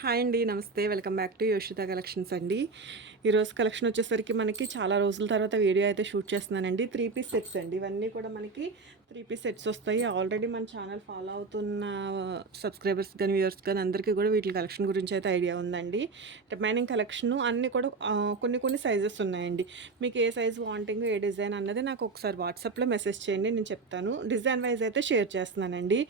Hi అండి. నమస్తే. Welcome back to యోషిత collections అండి. ఈరోజు కలెక్షన్ వచ్చేసరికి మనకి చాలా రోజుల తర్వాత వీడియో అయితే షూట్ చేస్తున్నానండి. 3 పీస్ సెట్స్ అండి. ఇవన్నీ కూడా మనకి 3 పీస్ సెట్స్ వస్తాయి. ఆల్రెడీ మన ఛానల్ ఫాలో అవుతున్న సబ్స్క్రైబర్స్ కానీ వ్యూవర్స్ కానీ అందరికీ కూడా వీటి కలెక్షన్ గురించి అయితే ఐడియా ఉందండి. రిమైనింగ్ కలెక్షన్ అన్నీ కూడా కొన్ని సైజెస్ ఉన్నాయండి. మీకు ఏ సైజ్ వాంటింగ్ ఏ డిజైన్ అన్నది నాకు ఒకసారి వాట్సాప్లో మెసేజ్ చేయండి, నేను చెప్తాను. డిజైన్ వైజ్ అయితే షేర్ చేస్తున్నానండి.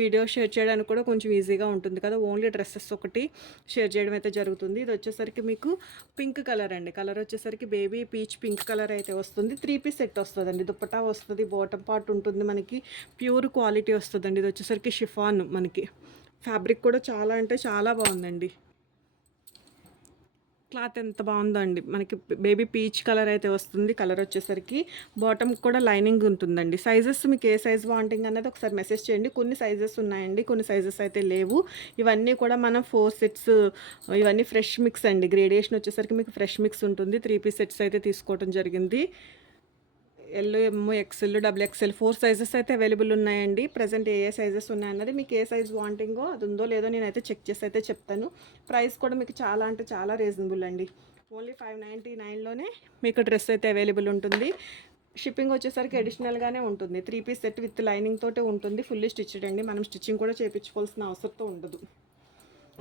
వీడియో షేర్ చేయడానికి కూడా కొంచెం ఈజీగా ఉంటుంది కదా. ఓన్లీ డ్రెస్సెస్ ఒకటి షేర్ చేయడం అయితే జరుగుతుంది. ఇది వచ్చేసరికి మీకు పింక్ కలర్ అండి. కలర్ వచ్చేసరికి బేబీ పీచ్ పింక్ కలర్ అయితే వస్తుంది. 3 పీస్ సెట్ వస్తుందండి. దుప్పటా వస్తుంది, బాటమ్ పార్ట్ ఉంటుంది, మనకి ప్యూర్ క్వాలిటీ వస్తుందండి. ఇది వచ్చేసరికి షిఫాన్, మనకి ఫ్యాబ్రిక్ కూడా చాలా అంటే చాలా బాగుందండి. క్లాత్ ఎంత బాగుందో అండి. మనకి బేబీ పీచ్ కలర్ అయితే వస్తుంది. కలర్ వచ్చేసరికి బాటమ్ కూడా లైనింగ్ ఉంటుందండి. సైజెస్ మీకు ఏ సైజ్ వాంటింగ్ అనేది ఒకసారి మెసేజ్ చేయండి. కొన్ని సైజెస్ ఉన్నాయండి, కొన్ని సైజెస్ అయితే లేవు. ఇవన్నీ కూడా మనం 4 సెట్స్, ఇవన్నీ ఫ్రెష్ మిక్స్ అండి. గ్రేడియేషన్ వచ్చేసరికి మీకు ఫ్రెష్ మిక్స్ ఉంటుంది. 3 పీస్ సెట్స్ అయితే తీసుకోవడం జరిగింది. ఎల్, ఎమ్, ఎక్సెల్, డబుల్ ఎక్సెల్ 4 సైజెస్ అయితే అవైలబుల్ ఉన్నాయండి. ప్రజెంట్ ఏ సైజెస్ ఉన్నాయన్నది మీకు ఏ సైజ్ వాంటింగో అది ఉందో లేదో నేనైతే చెక్ చేసి అయితే చెప్తాను. ప్రైస్ కూడా మీకు చాలా అంటే చాలా రీజనబుల్ అండి. ఓన్లీ 599లోనే మీకు డ్రెస్ అయితే అవైలబుల్ ఉంటుంది. షిప్పింగ్ వచ్చేసరికి అడిషనల్గానే ఉంటుంది. 3 పీస్ సెట్ విత్ లైనింగ్ తోటే ఉంటుంది. ఫుల్లీ స్టిచ్డ్ అండి. మనం స్టిచ్చింగ్ కూడా చేయించుకోవాల్సిన అవసరంతో ఉండదు.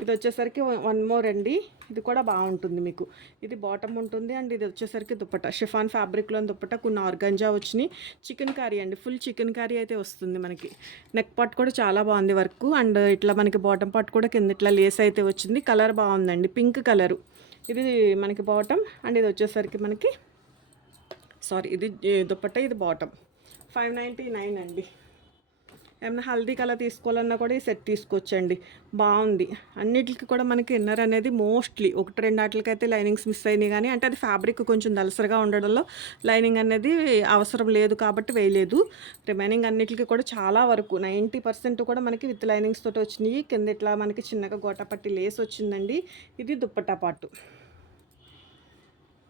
ఇది వచ్చేసరికి వన్ మోర్ అండి. ఇది కూడా బాగుంటుంది మీకు. ఇది బాటమ్ ఉంటుంది అండ్ ఇది వచ్చేసరికి దుప్పట షిఫాన్ ఫ్యాబ్రిక్లో దుప్పట, కొన్ని ఆర్గంజా వచ్చినాయి. చికెన్ కర్రీ అండి, ఫుల్ చికెన్ కర్రీ అయితే వస్తుంది మనకి. నెక్ పార్ట్ కూడా చాలా బాగుంది వర్క్. అండ్ ఇట్లా మనకి బాటమ్ పార్ట్ కూడా కింద ఇట్లా లేస్ అయితే వచ్చింది. కలర్ బాగుందండి, పింక్ కలరు. ఇది మనకి బాటమ్ అండ్ ఇది వచ్చేసరికి మనకి ఇది దుప్పట, ఇది బాటమ్. 599 అండి. ఏమైనా హల్దీ కలర్ తీసుకోవాలన్నా కూడా ఈ సెట్ తీసుకొచ్చండి. బాగుంది. అన్నిటికి కూడా మనకి ఇన్నర్ అనేది మోస్ట్లీ 1-2 వాటికైతే లైనింగ్స్ మిస్ అయినాయి, కానీ అంటే అది ఫ్యాబ్రిక్ కొంచెం దలసరిగా ఉండడంలో లైనింగ్ అనేది అవసరం లేదు కాబట్టి వేయలేదు. రిమైనింగ్ అన్నిటికీ కూడా చాలా వరకు 90% కూడా మనకి విత్ లైనింగ్స్ తోటి వచ్చినాయి. కింద ఇట్లా మనకి చిన్నగా గోటాపట్టి లేస్ వచ్చిందండి. ఇది దుప్పట్టా పాటు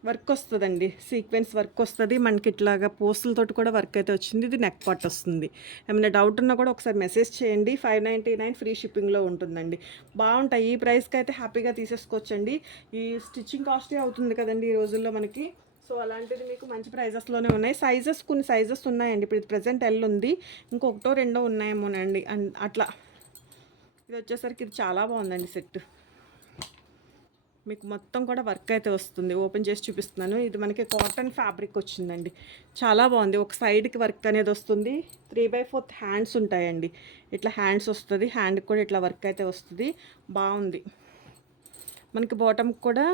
వర్క్ వస్తుందండి, సీక్వెన్స్ వర్క్ వస్తుంది మనకి. ఇట్లాగా పోస్టులతోటి కూడా వర్క్ అయితే వచ్చింది. ఇది నెక్ పార్ట్ వస్తుంది. ఏమైనా డౌట్ ఉన్నా కూడా ఒకసారి మెసేజ్ చేయండి. 599 ఫ్రీ షిప్పింగ్లో ఉంటుందండి. బాగుంటాయి. ఈ ప్రైస్కి అయితే హ్యాపీగా తీసేసుకోవచ్చండి. ఈ స్టిచ్చింగ్ కాస్టే అవుతుంది కదండి ఈ రోజుల్లో మనకి. సో అలాంటిది మీకు మంచి ప్రైజెస్లోనే ఉన్నాయి. సైజెస్ కొన్ని సైజెస్ ఉన్నాయండి. ఇప్పుడు ప్రజెంట్ ఎల్ ఉంది, ఇంకొకటో రెండో ఉన్నాయేమోనండి. అండ్ అట్లా ఇది వచ్చేసరికి ఇది చాలా బాగుందండి సెట్. మీకు మొత్తం కూడా వర్క్ అయితే వస్తుంది. ఓపెన్ చేసి చూపిస్తున్నాను. ఇది మనకి కాటన్ ఫ్యాబ్రిక్ వచ్చిందండి. చాలా బాగుంది. ఒక సైడ్కి వర్క్ అనేది వస్తుంది. 3/4 హ్యాండ్స్ ఉంటాయండి. ఇట్లా హ్యాండ్స్ వస్తుంది. హ్యాండ్కి కూడా ఇట్లా వర్క్ అయితే వస్తుంది. బాగుంది. మనకి బాటమ్ కూడా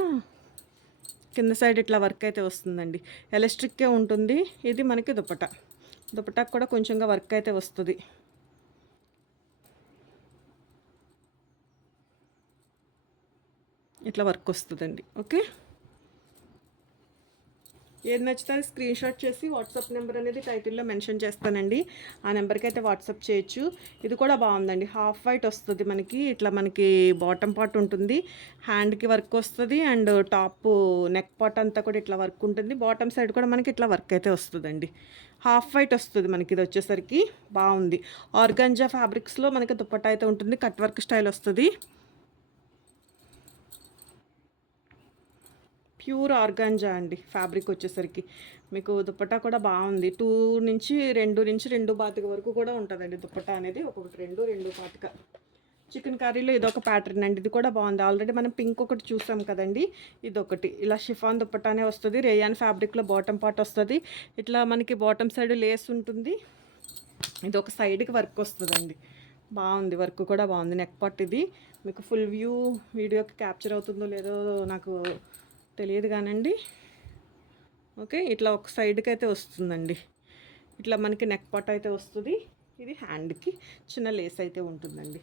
కింద సైడ్ ఇట్లా వర్క్ అయితే వస్తుందండి. ఎలాస్టిక్కే ఉంటుంది. ఇది మనకి దుపటాకు కూడా కొంచెంగా వర్క్ అయితే వస్తుంది. ఇట్లా వర్క్ వస్తుందండి. ఓకే, ఏది నచ్చితే స్క్రీన్ షాట్ చేసి వాట్సాప్ నెంబర్ అనేది టైటిల్లో మెన్షన్ చేస్తానండి. ఆ నెంబర్కి అయితే వాట్సాప్ చేయొచ్చు. ఇది కూడా బాగుందండి. హాఫ్ వైట్ వస్తుంది మనకి. ఇట్లా మనకి బాటమ్ పార్ట్ ఉంటుంది, హ్యాండ్కి వర్క్ వస్తుంది అండ్ టాప్ నెక్ పార్ట్ అంతా కూడా ఇట్లా వర్క్ ఉంటుంది. బాటమ్ సైడ్ కూడా మనకి ఇట్లా వర్క్ అయితే వస్తుందండి. హాఫ్ వైట్ వస్తుంది మనకి. ఇది వచ్చేసరికి బాగుంది. ఆర్గంజా ఫ్యాబ్రిక్స్లో మనకి దుప్పట్టా అయితే ఉంటుంది. కట్ వర్క్ స్టైల్ వస్తుంది. ప్యూర్ ఆర్గాంజా అండి ఫ్యాబ్రిక్ వచ్చేసరికి. మీకు దుప్పట్టా కూడా బాగుంది. 2 నుంచి 2 వరకు కూడా ఉంటుందండి దుప్పట్టా అనేది. ఒక్కొక్కటి 2 చికెన్ కర్రీలో ఇదొక ప్యాటర్న్ అండి. ఇది కూడా బాగుంది. ఆల్రెడీ మనం పింక్ ఒకటి చూసాం కదండి, ఇదొకటి. ఇలా షిఫాన్ దుప్పట్టానే వస్తుంది. రేయాన్ ఫ్యాబ్రిక్లో బాటమ్ పార్ట్ వస్తుంది. ఇట్లా మనకి బాటమ్ సైడ్ లేస్ ఉంటుంది. ఇది ఒక సైడ్కి వర్క్ వస్తుందండి. బాగుంది. వర్క్ కూడా బాగుంది. నెక్ పార్ట్ ఇది. మీకు ఫుల్ వ్యూ వీడియోకి క్యాప్చర్ అవుతుందో లేదో నాకు తెలియదు కానండి. ఓకే, ఇట్లా ఒక సైడ్కి అయితే వస్తుందండి. ఇట్లా మనకి నెక్ పార్ట్ అయితే వస్తుంది. ఇది హ్యాండ్కి చిన్న లేస్ అయితే ఉంటుందండి.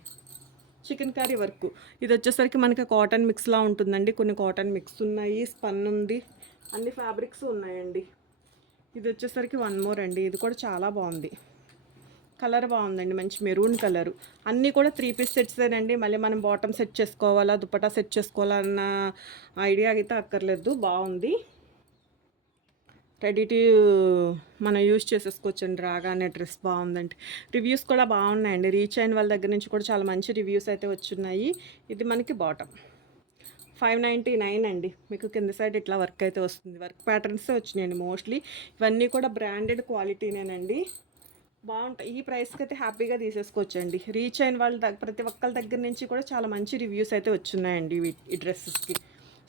Chicken curry work. ఇది వచ్చేసరికి మనకి కాటన్ మిక్స్లా ఉంటుందండి. కొన్ని కాటన్ మిక్స్ ఉన్నాయి, స్పన్ ఉంది, అన్ని ఫ్యాబ్రిక్స్ ఉన్నాయండి. ఇది వచ్చేసరికి వన్ మోర్ అండి. ఇది కూడా చాలా బాగుంది. కలర్ బాగుందండి, మంచి మెరూన్ కలరు. అన్నీ కూడా 3 పీస్ సెట్సేనండి. మళ్ళీ మనం బాటమ్ సెట్ చేసుకోవాలా, దుపట్టా సెట్ చేసుకోవాలా అన్న ఐడియా అయితే అక్కర్లేదు. బాగుంది. రెడీ టు మనం యూజ్ చేసేసుకోవచ్చండి. రాగానే డ్రెస్ బాగుందండి. రివ్యూస్ కూడా బాగున్నాయండి. రీచ్ అయిన వాళ్ళ దగ్గర నుంచి కూడా చాలా మంచి రివ్యూస్ అయితే వచ్చున్నాయి. ఇది మనకి బాటమ్ 599 అండి. మీకు కింద సైడ్ ఇట్లా వర్క్ అయితే వస్తుంది. వర్క్ ప్యాటర్న్సే వచ్చినాయండి మోస్ట్లీ. ఇవన్నీ కూడా బ్రాండెడ్ క్వాలిటీనేనండి. బాగుంటాయి. ఈ ప్రైస్కి అయితే హ్యాపీగా తీసేసుకోవచ్చండి. రీచ్ అయిన వాళ్ళ ప్రతి ఒక్కరి దగ్గర నుంచి కూడా చాలా మంచి రివ్యూస్ అయితే వచ్చున్నాయండి ఈ డ్రెస్సెస్కి.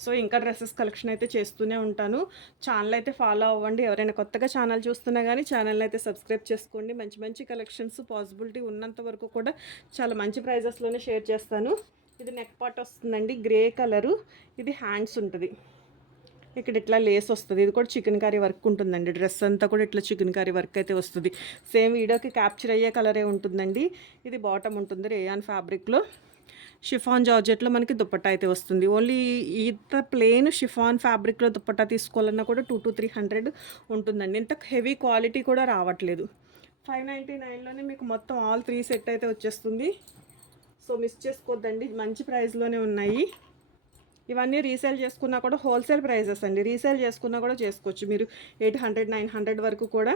సో ఇంకా డ్రెస్సెస్ కలెక్షన్ అయితే చేస్తూనే ఉంటాను. ఛానల్ అయితే ఫాలో అవ్వండి. ఎవరైనా కొత్తగా ఛానల్ చూస్తున్నా కానీ ఛానల్ అయితే సబ్స్క్రైబ్ చేసుకోండి. మంచి మంచి కలెక్షన్స్ పాసిబిలిటీ ఉన్నంత వరకు కూడా చాలా మంచి ప్రైజెస్లోనే షేర్ చేస్తాను. ఇది నెక్ పార్ట్ వస్తుందండి, గ్రే కలరు. ఇది హ్యాండ్స్ ఉంటుంది. ఇక్కడ ఇట్లా లేస్ వస్తుంది. ఇది కూడా చికెన్ కర్రీ వర్క్ ఉంటుందండి. డ్రెస్ అంతా కూడా ఇట్లా చికెన్ కర్రీ వర్క్ అయితే వస్తుంది. సేమ్ వీడియోకి క్యాప్చర్ అయ్యే కలరే ఉంటుందండి. ఇది బాటమ్ ఉంటుంది రేయాన్ ఫ్యాబ్రిక్లో. షిఫాన్ జార్జెట్లో మనకి దుప్పట్టా అయితే వస్తుంది. ఓన్లీ ఇంత ప్లెయిన్ షిఫాన్ ఫ్యాబ్రిక్లో దుప్పట్టా తీసుకోవాలన్నా కూడా 200 to 300 ఉంటుందండి. ఇంత హెవీ క్వాలిటీ కూడా రావట్లేదు. 599లోనే మీకు మొత్తం ఆల్ 3 సెట్ అయితే వచ్చేస్తుంది. సో మిస్ చేసుకోవద్దండి, మంచి ప్రైస్లోనే ఉన్నాయి. ఇవన్నీ రీసేల్ చేసుకున్నా కూడా హోల్సేల్ ప్రైజెస్ అండి. రీసేల్ చేసుకున్నా కూడా చేసుకోవచ్చు. మీరు 800 900 వరకు కూడా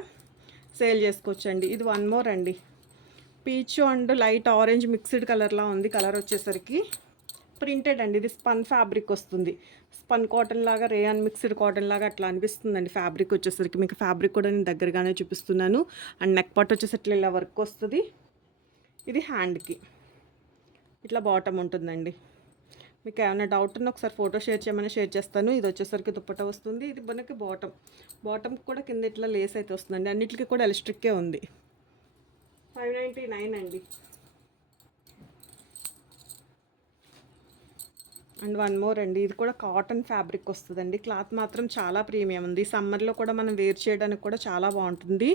సేల్ చేసుకోవచ్చు అండి. ఇది వన్ మోర్ అండి. Peach and light orange mixed కలర్లా ఉంది. కలర్ వచ్చేసరికి ప్రింటెడ్ అండి. ఇది స్పన్ ఫ్యాబ్రిక్ వస్తుంది. స్పన్ కాటన్ లాగా, రేయాన్ మిక్స్డ్ కాటన్ లాగా అట్లా అనిపిస్తుందండి ఫ్యాబ్రిక్ వచ్చేసరికి. మీకు ఫ్యాబ్రిక్ కూడా నేను దగ్గరగానే చూపిస్తున్నాను. అండ్ నెక్ పార్ట్ వచ్చేసరికి ఇలా వర్క్ వస్తుంది. ఇది హ్యాండ్కి ఇట్లా బాటమ్ ఉంటుందండి. మీకు ఏమైనా డౌట్ ఉన్నా ఒకసారి ఫోటో షేర్ చేయమని షేర్ చేస్తాను. ఇది వచ్చేసరికి దుప్పట్టా వస్తుంది. ఇది మనకి బాటమ్ కూడా కింద ఇట్లా లేస్ అయితే వస్తుందండి. అన్నిటికీ కూడా ఎలస్ట్రిక్కే ఉంది. 599 అండి. అండ్ వన్ మోర్ అండి. ఇది కూడా కాటన్ ఫ్యాబ్రిక్ వస్తుందండి. క్లాత్ మాత్రం చాలా ప్రీమియం ఉంది. సమ్మర్లో కూడా మనం వేర్ చేయడానికి కూడా చాలా బాగుంటుంది.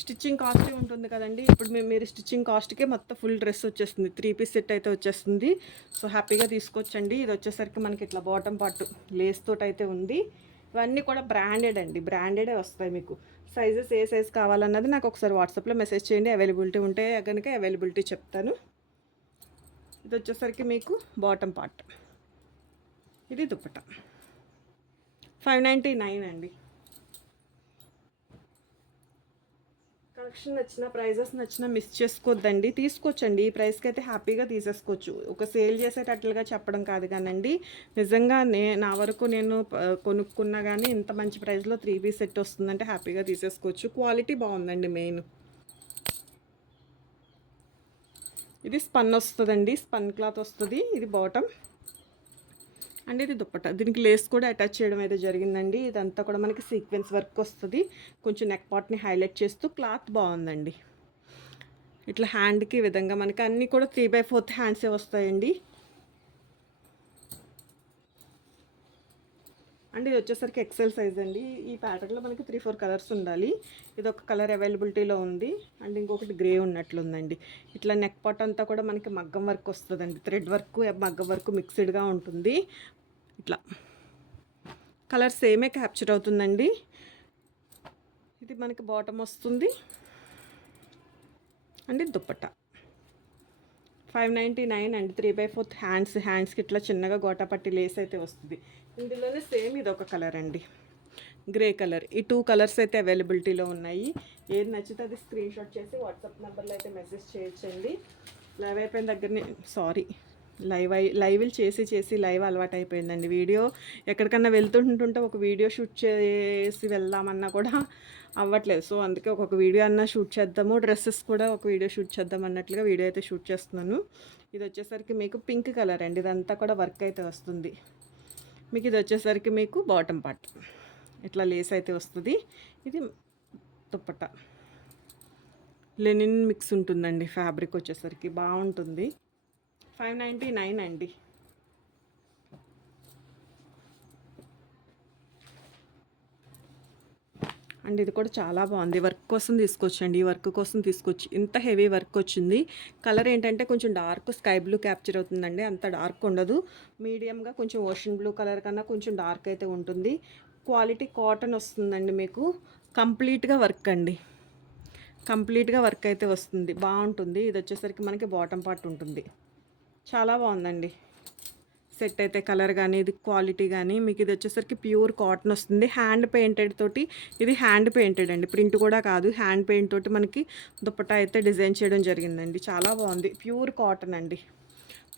స్టిచ్చింగ్ కాస్ట్లీ ఉంటుంది కదండి. ఇప్పుడు మీరు స్టిచ్చింగ్ కాస్ట్కే మొత్తం ఫుల్ డ్రెస్ వచ్చేస్తుంది. 3 పీస్ సెట్ అయితే వచ్చేస్తుంది. సో హ్యాపీగా తీసుకోవచ్చండి. ఇది వచ్చేసరికి మనకి ఇట్లా బాటమ్ పార్ట్ లేస్ తోటి అయితే ఉంది. ఇవన్నీ కూడా బ్రాండెడ్ అండి. బ్రాండెడే వస్తాయి. మీకు సైజెస్ ఏ సైజ్ కావాలన్నది నాకు ఒకసారి వాట్సాప్లో మెసేజ్ చేయండి. అవైలబిలిటీ ఉంటే కనుక అవైలబిలిటీ చెప్తాను. ఇది వచ్చేసరికి మీకు బాటమ్ పార్ట్. ఇది దుప్పట 599 అండి. కలెక్షన్ నచ్చిన, ప్రైజెస్ నచ్చిన మిస్ చేసుకోవద్దండి. తీసుకోవచ్చండి. ఈ ప్రైస్కి అయితే హ్యాపీగా తీసేసుకోవచ్చు. ఒక సేల్ చేసేటట్లుగా చెప్పడం కాదు కానండి, నిజంగా నా వరకు నేను కొనుక్కున్నా కానీ ఇంత మంచి ప్రైస్లో 3 పీస్ సెట్ వస్తుందంటే హ్యాపీగా తీసేసుకోవచ్చు. క్వాలిటీ బాగుందండి మెయిన్. ఇది స్పన్ వస్తుందండి. స్పన్ క్లాత్ వస్తుంది. ఇది బాటమ్ అండ్ ఇది దుప్పట. దీనికి లేస్ కూడా అటాచ్ చేయడం అయితే జరిగిందండి. ఇదంతా కూడా మనకి సీక్వెన్స్ వర్క్ వస్తుంది. కొంచెం నెక్ పార్ట్ని హైలైట్ చేస్తూ క్లాత్ బాగుందండి. ఇట్లా హ్యాండ్కి విధంగా మనకి అన్నీ కూడా 3/4 హ్యాండ్సే వస్తాయండి. అండ్ ఇది వచ్చేసరికి ఎక్సెల్ సైజ్ అండి. ఈ ప్యాటర్న్లో మనకి 3-4 కలర్స్ ఉండాలి. ఇది ఒక కలర్ అవైలబిలిటీలో ఉంది. అండ్ ఇంకొకటి గ్రే ఉన్నట్లుందండి. ఇట్లా నెక్ పార్ట్ అంతా కూడా మనకి మగ్గం వర్క్ వస్తుందండి. థ్రెడ్ వర్క్, మగ్గం వర్క్ మిక్స్డ్గా ఉంటుంది. ఇట్లా కలర్ సేమే క్యాప్చర్ అవుతుందండి. ఇది మనకి బాటమ్ వస్తుంది. అండ్ దుప్పట్టా 599 అండి. 3/4 హ్యాండ్స్కి ఇట్లా చిన్నగా గోటాపట్టి లేస్ అయితే వస్తుంది. ఇందులోనే సేమ్ ఇది ఒక కలర్ అండి, గ్రే కలర్. ఈ 2 కలర్స్ అయితే అవైలబిలిటీలో ఉన్నాయి. ఏది నచ్చితే అది స్క్రీన్ షాట్ చేసి వాట్సాప్ నెంబర్లో అయితే మెసేజ్ చేయొచ్చండి. లైవ్ అయిపోయిన దగ్గరనే లైవ్లు చేసి లైవ్ అలవాటు అయిపోయిందండి. వీడియో ఎక్కడికన్నా వెళ్తుంటుంటే ఒక వీడియో షూట్ చేసి వెళ్దామన్నా కూడా అవ్వట్లేదు. సో అందుకే ఒక్కొక్క వీడియో అన్నా షూట్ చేద్దాము, డ్రెస్సెస్ కూడా ఒక వీడియో షూట్ చేద్దాం అన్నట్లుగా వీడియో అయితే షూట్ చేస్తున్నాను. ఇది వచ్చేసరికి మీకు పింక్ కలర్ అండి. ఇదంతా కూడా వర్క్ అయితే వస్తుంది. మీకు ఇది వచ్చేసరికి మీకు బాటమ్ పార్ట్ ఇట్లా లేస్ అయితే వస్తుంది. ఇది దుప్పట్టా లెనిన్ మిక్స్ ఉంటుందండి. ఫ్యాబ్రిక్ వచ్చేసరికి బాగుంటుంది. 599 అండి. అండ్ ఇది కూడా చాలా బాగుంది. వర్క్ కోసం తీసుకొచ్చండి. ఈ వర్క్ కోసం తీసుకొచ్చి ఇంత హెవీ వర్క్ వచ్చింది. కలర్ ఏంటంటే కొంచెం డార్క్ స్కై బ్లూ క్యాప్చర్ అవుతుందండి. అంత డార్క్ ఉండదు. మీడియంగా కొంచెం ఓషన్ బ్లూ కలర్ కన్నా కొంచెం డార్క్ అయితే ఉంటుంది. క్వాలిటీ కాటన్ వస్తుందండి. మీకు కంప్లీట్గా వర్క్ అండి. కంప్లీట్గా వర్క్ అయితే వస్తుంది. బాగుంటుంది. ఇది వచ్చేసరికి మనకి బాటమ్ పార్ట్ ఉంటుంది. చాలా బాగుందండి. సెట్ అయితే కలర్ కానీ ఇది క్వాలిటీ కానీ మీకు ఇది వచ్చేసరికి ప్యూర్ కాటన్ వస్తుంది. హ్యాండ్ పెయింటెడ్ తోటి, ఇది హ్యాండ్ పెయింటెడ్ అండి, ప్రింట్ కూడా కాదు, హ్యాండ్ పెయింట్ తోటి మనకి దుపట్టా అయితే డిజైన్ చేయడం జరిగిందండి. చాలా బాగుంది. ప్యూర్ కాటన్ అండి,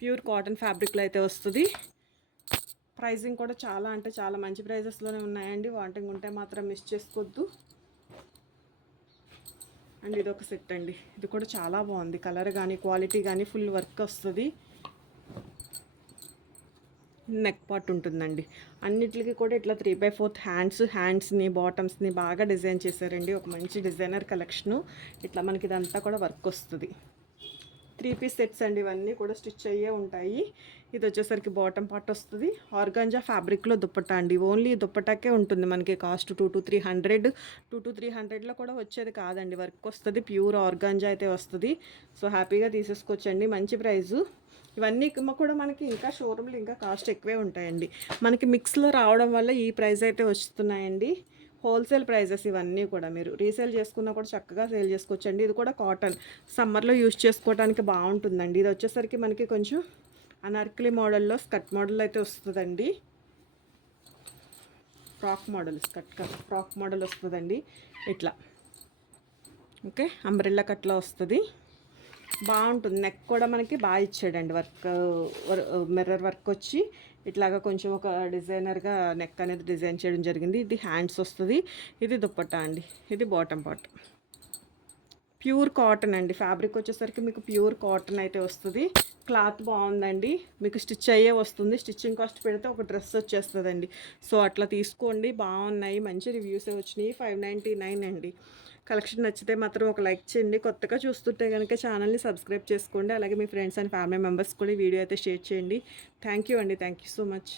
ప్యూర్ కాటన్ ఫ్యాబ్రిక్లో అయితే వస్తుంది. ప్రైజింగ్ కూడా చాలా అంటే చాలా మంచి ప్రైజెస్లోనే ఉన్నాయండి. వాంటింగ్ ఉంటే మాత్రం మిస్ చేసుకోవద్దు. అండ్ ఇది ఒక సెట్ అండి, ఇది కూడా చాలా బాగుంది. కలర్ కానీ క్వాలిటీ కానీ ఫుల్ వర్క్ వస్తుంది. నెక్ పార్ట్ ఉంటుందండి. అన్నిటికీ కూడా ఇట్లా 3/4 హ్యాండ్స్ని బాటమ్స్ని బాగా డిజైన్ చేశారండి. ఒక మంచి డిజైనర్ కలెక్షను. ఇట్లా మనకి ఇదంతా కూడా వర్క్ వస్తుంది. 3 పీస్ సెట్స్ అండి, ఇవన్నీ కూడా స్టిచ్ అయ్యే ఉంటాయి. ఇది వచ్చేసరికి బాటమ్ పార్ట్ వస్తుంది. ఆర్గాంజా ఫ్యాబ్రిక్లో దుప్పట్టా అండి. ఓన్లీ దుప్పటాకే ఉంటుంది మనకి కాస్ట్ 2-300లో కూడా వచ్చేది కాదండి, వర్క్ వస్తుంది. ప్యూర్ ఆర్గాంజా అయితే వస్తుంది. సో హ్యాపీగా తీసేసుకోవచ్చండి, మంచి ప్రైజు. ఇవన్నీ కూడా మనకి ఇంకా షోరూమ్లో ఇంకా కాస్ట్ ఎక్కువే ఉంటాయండి. మనకి మిక్స్లో రావడం వల్ల ఈ ప్రైస్ అయితే వస్తున్నాయండి. హోల్సేల్ ప్రైజెస్ ఇవన్నీ కూడా, మీరు రీసేల్ చేసుకున్నా కూడా చక్కగా సేల్ చేసుకోవచ్చండి. ఇది కూడా కాటన్, సమ్మర్లో యూజ్ చేసుకోవడానికి బాగుంటుందండి. ఇది వచ్చేసరికి మనకి కొంచెం అనార్కలి మోడల్లో స్కర్ట్ మోడల్ అయితే వస్తుందండి. ఫ్రాక్ మోడల్, ఫ్రాక్ మోడల్ వస్తుందండి ఇట్లా. ఓకే, అంబ్రెల్లా కట్లో వస్తుంది. బాగుంటుంది. నెక్ కూడా మనకి బాగా ఇచ్చాడండి, మిర్రర్ వర్క్ వచ్చి ఇట్లాగా కొంచెం ఒక డిజైనర్గా నెక్ అనేది డిజైన్ చేయడం జరిగింది. ఇది హ్యాండ్స్ వస్తుంది. ఇది దుప్పట్టా అండి, ఇది బాటమ్ పార్ట్. ప్యూర్ కాటన్ అండి, ఫ్యాబ్రిక్ వచ్చేసరికి మీకు ప్యూర్ కాటన్ అయితే వస్తుంది. క్లాత్ బాగుందండి, మీకు స్టిచ్ అయ్యే వస్తుంది. స్టిచ్చింగ్ కాస్ట్ పెడితే ఒక డ్రెస్ వచ్చేస్తుందండి. సో అట్లా తీసుకోండి, బాగున్నాయి, మంచి రివ్యూసే వచ్చినాయి. 599 అండి. కలెక్షన్ నచ్చితే మాత్రం ఒక లైక్ చేయండి. కొత్తగా చూస్తుంటే కనుక ఛానల్ని సబ్స్క్రైబ్ చేసుకోండి. అలాగే మీ ఫ్రెండ్స్ అండ్ ఫ్యామిలీ మెంబర్స్ కూడా ఈ వీడియో అయితే షేర్ చేయండి. థ్యాంక్ యూ అండి, థ్యాంక్ యూ సో మచ్.